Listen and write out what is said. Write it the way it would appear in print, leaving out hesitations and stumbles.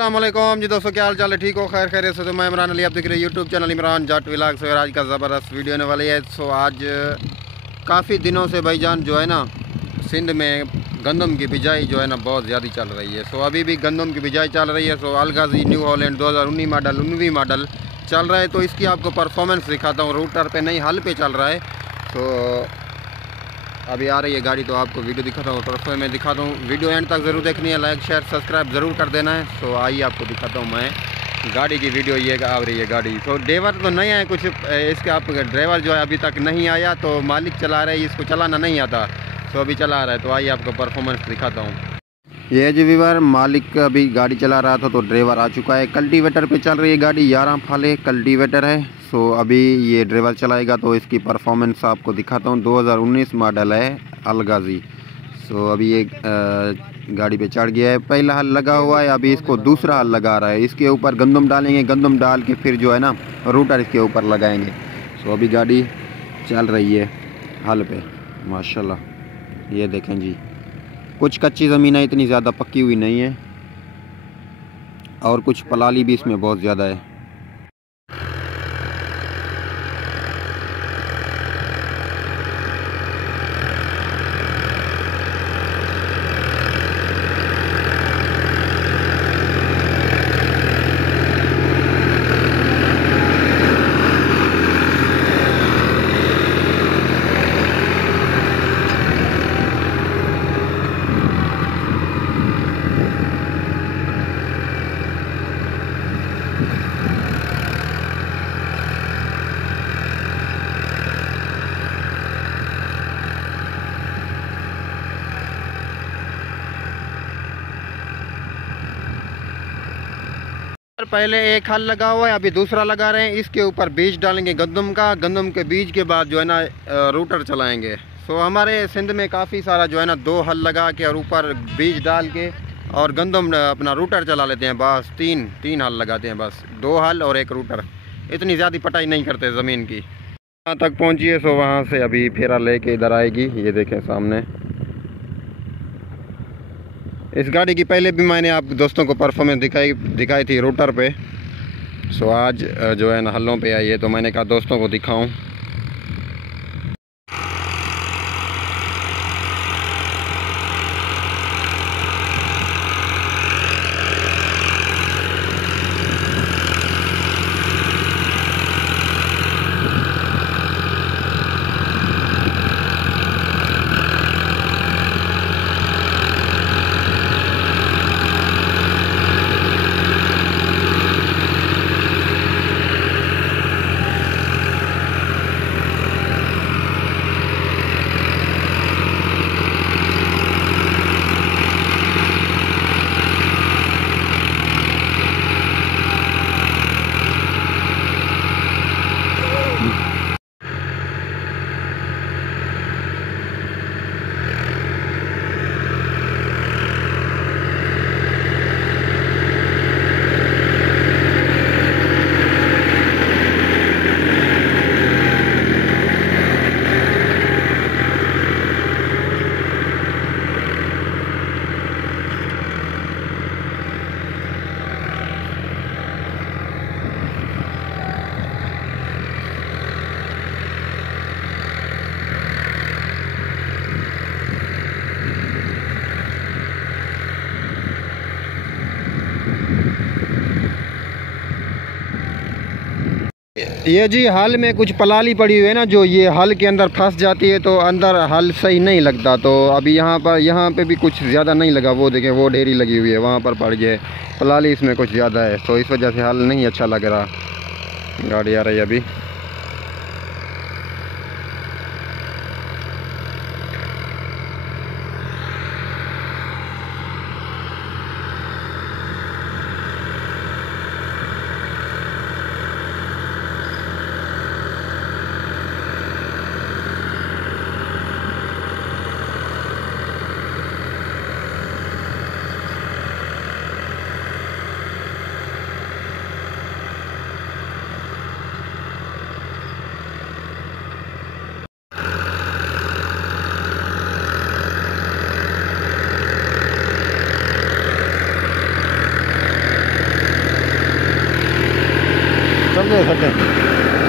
अस्सलामुअलैकुम जी दोस्तों, क्या हाल चाल है? ठीक हो? खैर खैर से। तो मैं इमरान अली, आप देख रहे हैं YouTube channel Imran Jat vlogs. और आज का ज़बरदस्त वीडियो होने वाली है। सो आज काफ़ी दिनों से भाईजान जो है ना, सिंध में गंदम की बिजाई जो है ना बहुत ज़्यादा चल रही है। सो अभी भी गंदम की बिजाई चल रही है। सो अलगाजी न्यू हॉलैंड 2019 मॉडल 19वीं मॉडल चल रहा है। तो इसकी आपको परफॉर्मेंस दिखाता हूँ। रूटर पे नहीं, हल पे चल रहा है। तो अभी आ रही है गाड़ी, तो आपको वीडियो दिखाता हूँ, तरफ मैं दिखाता हूँ। वीडियो एंड तक ज़रूर देखनी है, लाइक शेयर सब्सक्राइब ज़रूर कर देना है। तो आइए आपको दिखाता हूँ मैं गाड़ी की वीडियो। ये आ रही है गाड़ी। तो ड्राइवर तो नहीं आए कुछ इसके, आप ड्राइवर जो है अभी तक नहीं आया। तो मालिक चला रहे, इसको चलाना नहीं आता। तो अभी चला रहा है। तो आइए आपको परफॉर्मेंस दिखाता हूँ। ये जी वीवर, मालिक अभी गाड़ी चला रहा था तो ड्राइवर आ चुका है। कल्टीवेटर पे चल रही है गाड़ी, 11 फाले कल्टीवेटर है। सो अभी ये ड्राइवर चलाएगा तो इसकी परफॉर्मेंस आपको दिखाता हूँ। 2019 मॉडल है अलगाजी। सो अभी ये गाड़ी पे चढ़ गया है। पहला हल लगा हुआ है, अभी इसको दूसरा हल लगा रहा है। इसके ऊपर गंदम डालेंगे, गंदम डाल के फिर जो है ना रूटर इसके ऊपर लगाएंगे। सो अभी गाड़ी चल रही है हल पे, माशाल्लाह। ये देखें जी, कुछ कच्ची ज़मीन है, इतनी ज़्यादा पक्की हुई नहीं है। और कुछ पलाली भी इसमें बहुत ज़्यादा है। पहले एक हल लगा हुआ है, अभी दूसरा लगा रहे हैं। इसके ऊपर बीज डालेंगे गंदम का। गंदम के बीज के बाद जो है ना रूटर चलाएंगे। सो हमारे सिंध में काफ़ी सारा जो है ना 2 हल लगा के और ऊपर बीज डाल के और गंदम अपना रूटर चला लेते हैं। बस तीन हल लगाते हैं, बस 2 हल और 1 रूटर। इतनी ज़्यादा पटाई नहीं करते ज़मीन की। वहाँ तक पहुँचिए। सो वहाँ से अभी फेरा लेके इधर आएगी। ये देखें सामने। इस गाड़ी की पहले भी मैंने आप दोस्तों को परफॉर्मेंस दिखाई थी रूटर पे। सो आज जो है ना हलों पे आई है, तो मैंने कहा दोस्तों को दिखाऊं। ये जी हल में कुछ पलाली पड़ी हुई है ना, जो ये हल के अंदर फंस जाती है, तो अंदर हल सही नहीं लगता। तो अभी यहाँ पे भी कुछ ज़्यादा नहीं लगा। वो देखें, वो ढेरी लगी हुई है, वहाँ पर पड़ गया है। पलाली इसमें कुछ ज़्यादा है, तो इस वजह से हल नहीं अच्छा लग रहा। गाड़ी आ रही है अभी। दें।